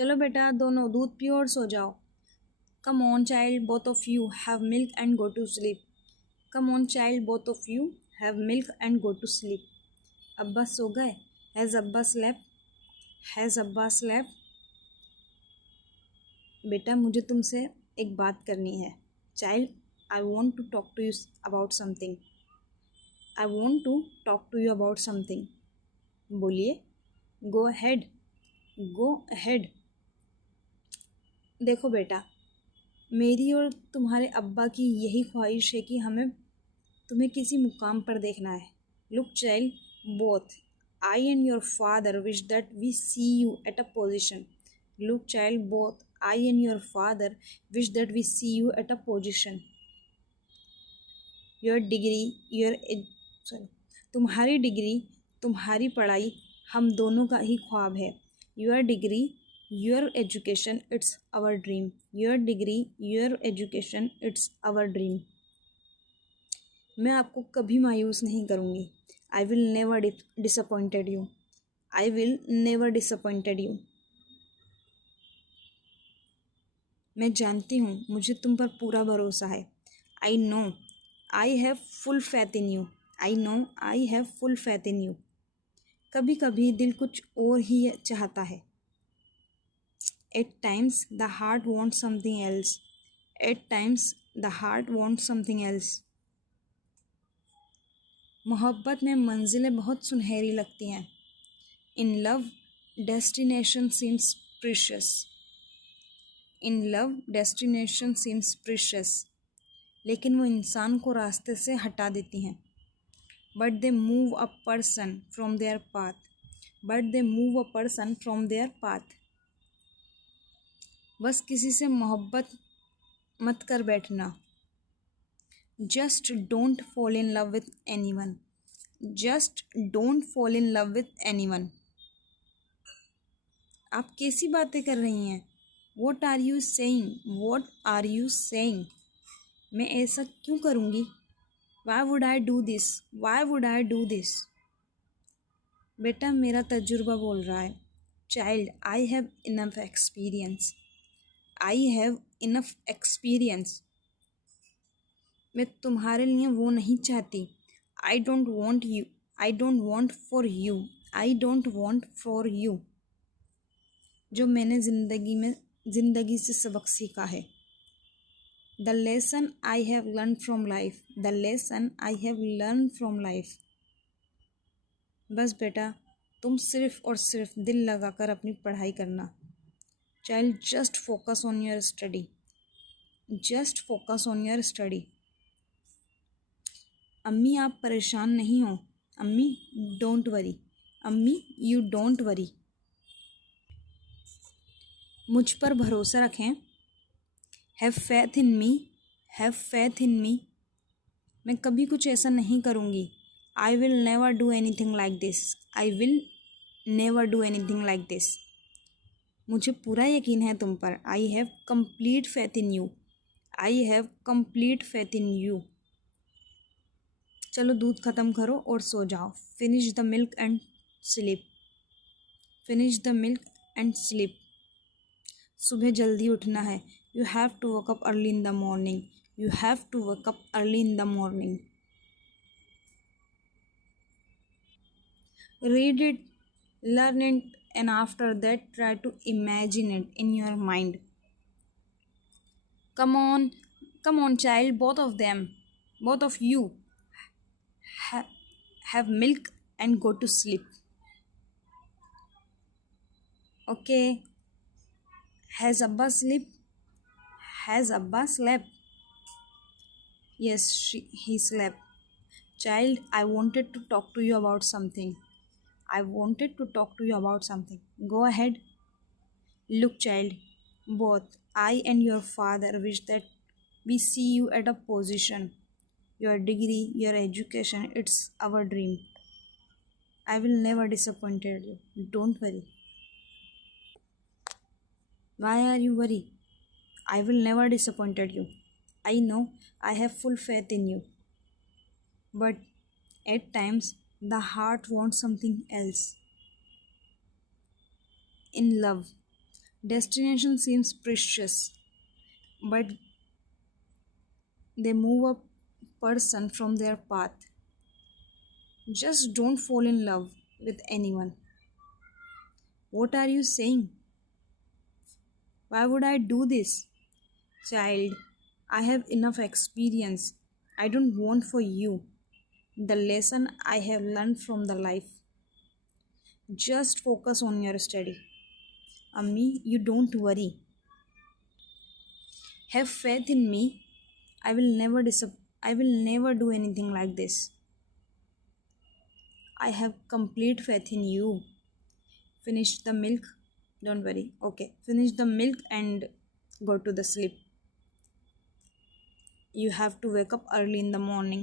चलो बेटा दोनों दूध पियो और सो जाओ। Come on child, both of you have milk and go to sleep. Come on child, both of you have milk and go to sleep. अब्बा सो गए? हैज़ अब्बा स्लेप? हैज़ अब्बा स्लेप? बेटा मुझे तुमसे एक बात करनी है। Child, I want to talk to you about something. I want to talk to you about something. बोलिए। Go ahead, go ahead. देखो बेटा, मेरी और तुम्हारे अब्बा की यही ख्वाहिश है कि हमें तुम्हें किसी मुकाम पर देखना है। Look child, both I and your father wish that we see you at a position. Look child, both I and your father wish that we see you at a position. Your degree, your sorry, तुम्हारी डिग्री, तुम्हारी पढ़ाई हम दोनों का ही ख्वाब है। Your degree, your education, it's our dream. Your degree, your education, it's our dream. मैं आपको कभी मायूस नहीं करूँगी। I will never disappointed you. I will never disappointed you. मैं जानती हूँ, मुझे तुम पर पूरा भरोसा है। I know I have full faith in you. I know I have full faith in you. कभी कभी दिल कुछ और ही चाहता है। At times the heart wants something else. At times the heart wants something else. मोहब्बत में मंजिलें बहुत सुनहरी लगती हैं। In love destination seems precious. In love destination seems precious. लेकिन वो इंसान को रास्ते से हटा देती हैं। But they move a person from their path. But they move a person from their path. बस किसी से मोहब्बत मत कर बैठना। Just don't fall in love with anyone. Just don't fall in love with anyone. आप कैसी बातें कर रही हैं? What are you saying? What are you saying? मैं ऐसा क्यों करूँगी? Why would I do this? Why would I do this? बेटा मेरा तजुर्बा बोल रहा है। Child, I have enough experience. I have enough experience. मैं तुम्हारे लिए वो नहीं चाहती। I don't want you. I don't want for you. I don't want for you. जो मैंने ज़िंदगी से सबक सीखा है। The lesson I have learn from life. The lesson I have learn from life. बस बेटा, तुम सिर्फ और सिर्फ दिल लगाकर अपनी पढ़ाई करना। Child, just focus on your study. Just focus on your study. अम्मी आप परेशान नहीं हो। अम्मी डोंट वरी। अम्मी यू डोंट वरी। मुझ पर भरोसा रखें। Have faith in me. Have faith in me. मैं कभी कुछ ऐसा नहीं करूँगी। I will never do anything like this. I will never do anything like this. मुझे पूरा यकीन है तुम पर। I have complete faith in you. I have complete faith in you. चलो दूध ख़त्म करो और सो जाओ। Finish the milk and sleep. Finish the milk and sleep. सुबह जल्दी उठना है। You have to wake up early in the morning. You have to wake up early in the morning. Read it, learn it, and after that try to imagine it in your mind. Come on, come on child, both of them, both of you have milk and go to sleep. Okay. Has Abba sleep? Has Abba slept? Yes, he slept. Child, I wanted to talk to you about something. I wanted to talk to you about something. Go ahead. Look child, both I and your father wish that we see you at a position. Your degree, your education, it's our dream. I will never disappoint you. Don't worry. Why are you worried? I will never disappoint you. I know I have full faith in you. But at times the heart wants something else. In love, Destination seems precious, but they move a person from their path. Just don't fall in love with anyone. What are you saying? Why would I do this? Child, I have enough experience. I don't want for you the lesson I have learned from the life. Just focus on your study. Ammi, you don't worry. Have faith in me. I will never do anything like this. I have complete faith in you. Finish the milk. Don't worry. Okay. Finish the milk and go to the sleep. You have to wake up early in the morning.